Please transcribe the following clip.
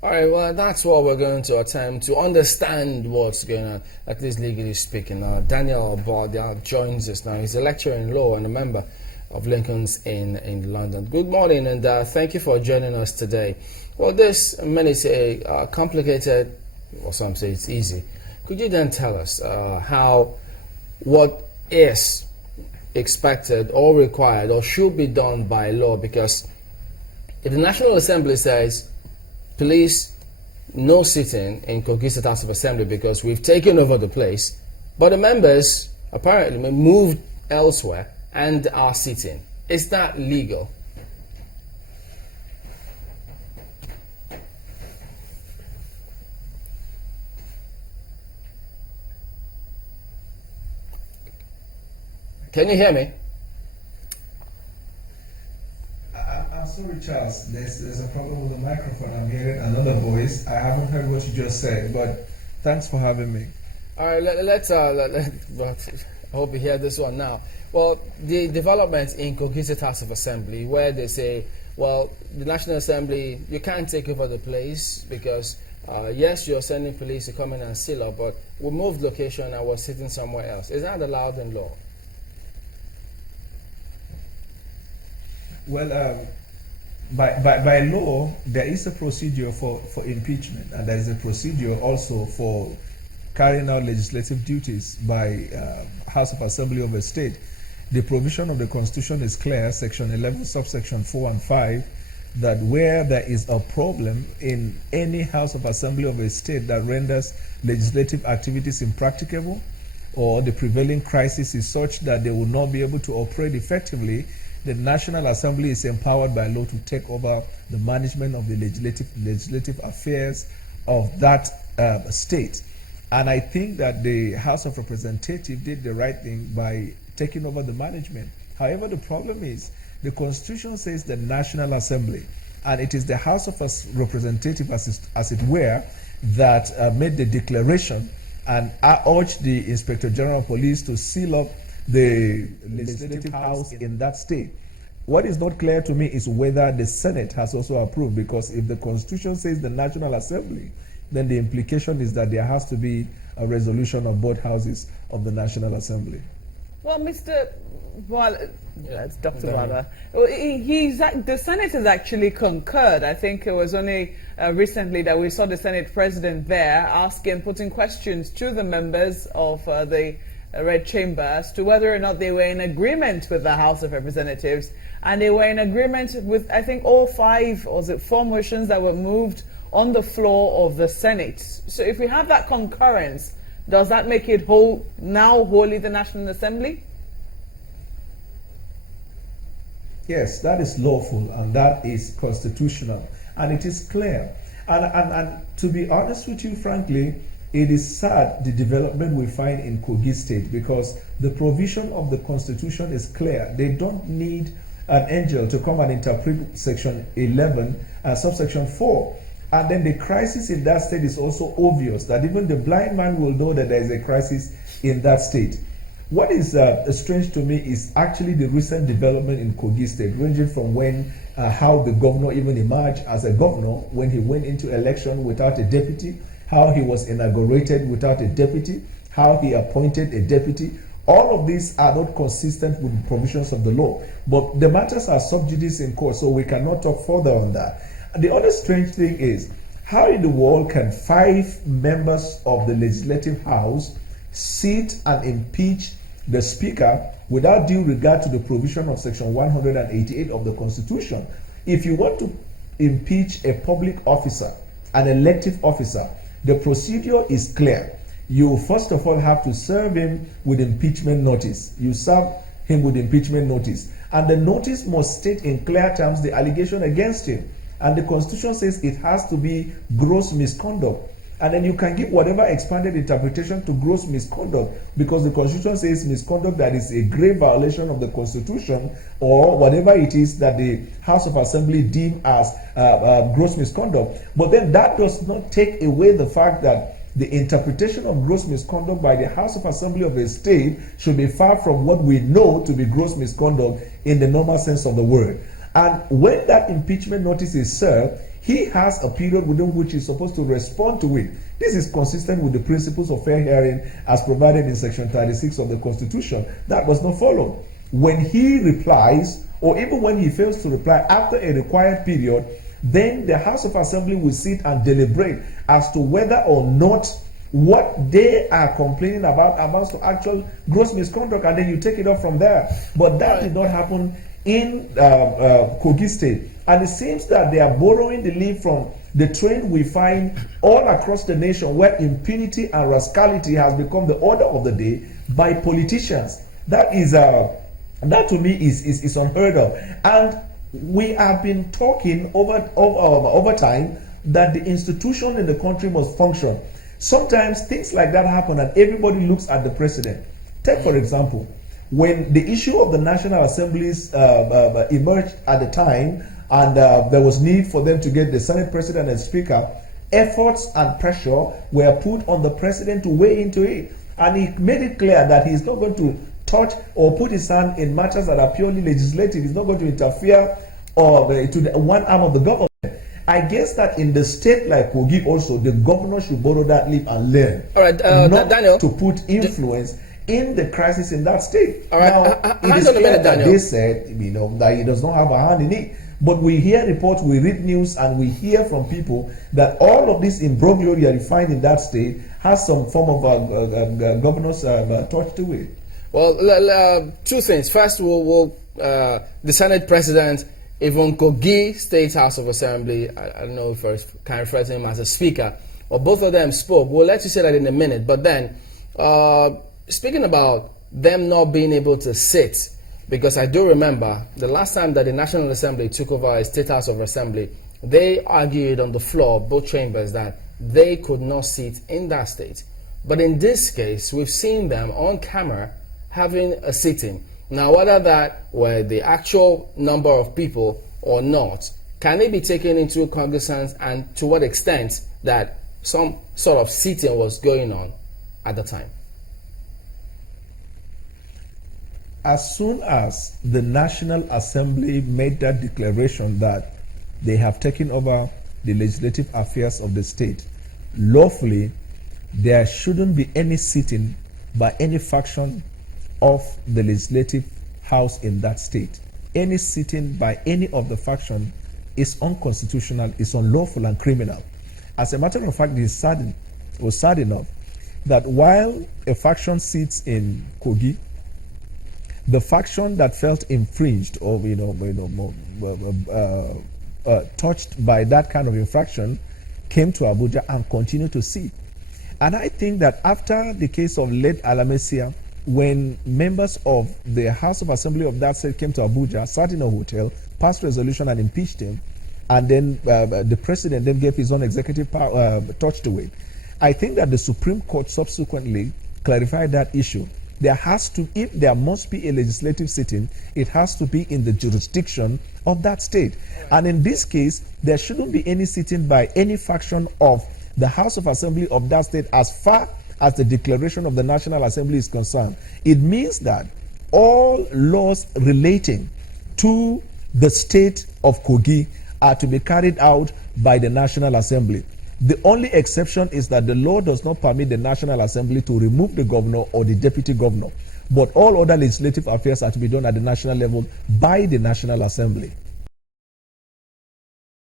All right, well, that's what we're going to attempt to understand what's going on, at least legally speaking. Daniel Bardia joins us now. He's a lecturer in law and a member of Lincoln's in London. Good morning, and thank you for joining us today. Well, this, many say, complicated, or some say it's easy. Could you then tell us what is expected or required or should be done by law? Because if the National Assembly says, police, no sitting in Kogi State House of Assembly because we've taken over the place, but the members apparently moved elsewhere and are sitting. Is that legal? Can you hear me? I'm sorry, Charles. There's a problem with the microphone. I'm hearing another voice. I haven't heard what you just said, but thanks for having me. All right, I hope you hear this one now. Well, the developments in Kogi State House of Assembly, where they say, well, the National Assembly, you can't take over the place because, yes, you're sending police to come in and seal up, but we moved location and we're sitting somewhere else. Is that allowed in law? Well, by law, there is a procedure for impeachment, and there is a procedure also for carrying out legislative duties by House of Assembly of a state. The provision of the Constitution is clear, Section 11, subsection 4 and 5, that where there is a problem in any House of Assembly of a state that renders legislative activities impracticable, or the prevailing crisis is such that they will not be able to operate effectively, the National Assembly is empowered by law to take over the management of the legislative affairs of that state. And I think that the House of Representatives did the right thing by taking over the management. However, the problem is the Constitution says the National Assembly, and it is the House of Representatives, as it were, that made the declaration and urged the Inspector General of Police to seal up the legislative house in that state. What is not clear to me is whether the Senate has also approved, because if the Constitution says the National Assembly, then the implication is that there has to be a resolution of both houses of the National Assembly. Well, Mr. It's Dr. Wala. The Senate has actually concurred. I think it was only recently that we saw the Senate President there putting questions to the members of the Red Chamber as to whether or not they were in agreement with the House of Representatives, and they were in agreement with, I think, all four motions that were moved on the floor of the Senate. So if we have that concurrence, does that make it wholly the National Assembly? Yes, that is lawful and that is constitutional, and it is clear. And to be honest with you, frankly, it is sad the development we find in Kogi State, because the provision of the Constitution is clear. They don't need an angel to come and interpret Section 11 and subsection 4. And then the crisis in that state is also obvious, that even the blind man will know that there is a crisis in that state. What is strange to me is actually the recent development in Kogi State, ranging from how the governor even emerged as a governor when he went into election without a deputy, how he was inaugurated without a deputy, how he appointed a deputy. All of these are not consistent with the provisions of the law. But the matters are sub judice in court, so we cannot talk further on that. And the other strange thing is, how in the world can 5 members of the Legislative House sit and impeach the Speaker without due regard to the provision of Section 188 of the Constitution? If you want to impeach a public officer, an elective officer, the procedure is clear. You first of all have to serve him with impeachment notice. You serve him with impeachment notice. And the notice must state in clear terms the allegation against him. And the Constitution says it has to be gross misconduct. And then you can give whatever expanded interpretation to gross misconduct, because the Constitution says misconduct that is a grave violation of the Constitution, or whatever it is that the House of Assembly deem as gross misconduct. But then that does not take away the fact that the interpretation of gross misconduct by the House of Assembly of a state should be far from what we know to be gross misconduct in the normal sense of the word. And when that impeachment notice is served, he has a period within which he's supposed to respond to it. This is consistent with the principles of fair hearing as provided in Section 36 of the Constitution. That was not followed. When he replies, or even when he fails to reply after a required period, then the House of Assembly will sit and deliberate as to whether or not what they are complaining about amounts to actual gross misconduct, and then you take it up from there. But that did not happen in Kogi State. And it seems that they are borrowing the lead from the trend we find all across the nation, where impunity and rascality has become the order of the day by politicians. That is that to me is unheard of. And we have been talking over time that the institution in the country must function. Sometimes things like that happen and everybody looks at the president. Take, for example, when the issue of the National Assemblies emerged at the time, and there was need for them to get the Senate President and Speaker, efforts and pressure were put on the President to weigh into it. And he made it clear that he's not going to touch or put his hand in matters that are purely legislative. He's not going to interfere to the one arm of the government. I guess that in the state like Kogi also, the governor should borrow that leap and learn. All right, not Daniel, to put influence in the crisis in that state. All right, now, it is clear that they said, that he does not have a hand in it. But we hear reports, we read news, and we hear from people that all of this imbroglio you find in that state has some form of governor's touch to it. Well, two things. First, the Senate President, even Kogi State House of Assembly, I don't know if I can refer to him as a speaker, or both of them spoke. We'll let you say that in a minute. But then, speaking about them not being able to sit, because I do remember the last time that the National Assembly took over a State House of Assembly, they argued on the floor, both chambers, that they could not sit in that state. But in this case, we've seen them on camera having a sitting. Now, whether that were the actual number of people or not, can they be taken into cognizance, and to what extent that some sort of sitting was going on at the time? As soon as the National Assembly made that declaration that they have taken over the legislative affairs of the state lawfully, there shouldn't be any sitting by any faction of the legislative house in that state. Any sitting by any of the faction is unconstitutional, is unlawful and criminal. As a matter of fact, it was sad enough that while a faction sits in Kogi, the faction that felt infringed or touched by that kind of infraction came to Abuja and continued to sit. And I think that after the case of late Alamesia, when members of the House of Assembly of that state came to Abuja, sat in a hotel, passed resolution and impeached him, and then the president then gave his own executive power, touch to it. I think that the Supreme Court subsequently clarified that issue. There has to, if there must be a legislative sitting, it has to be in the jurisdiction of that state. And in this case, there shouldn't be any sitting by any faction of the House of Assembly of that state as far as the declaration of the National Assembly is concerned. It means that all laws relating to the state of Kogi are to be carried out by the National Assembly. The only exception is that the law does not permit the National Assembly to remove the governor or the deputy governor. But all other legislative affairs are to be done at the national level by the National Assembly.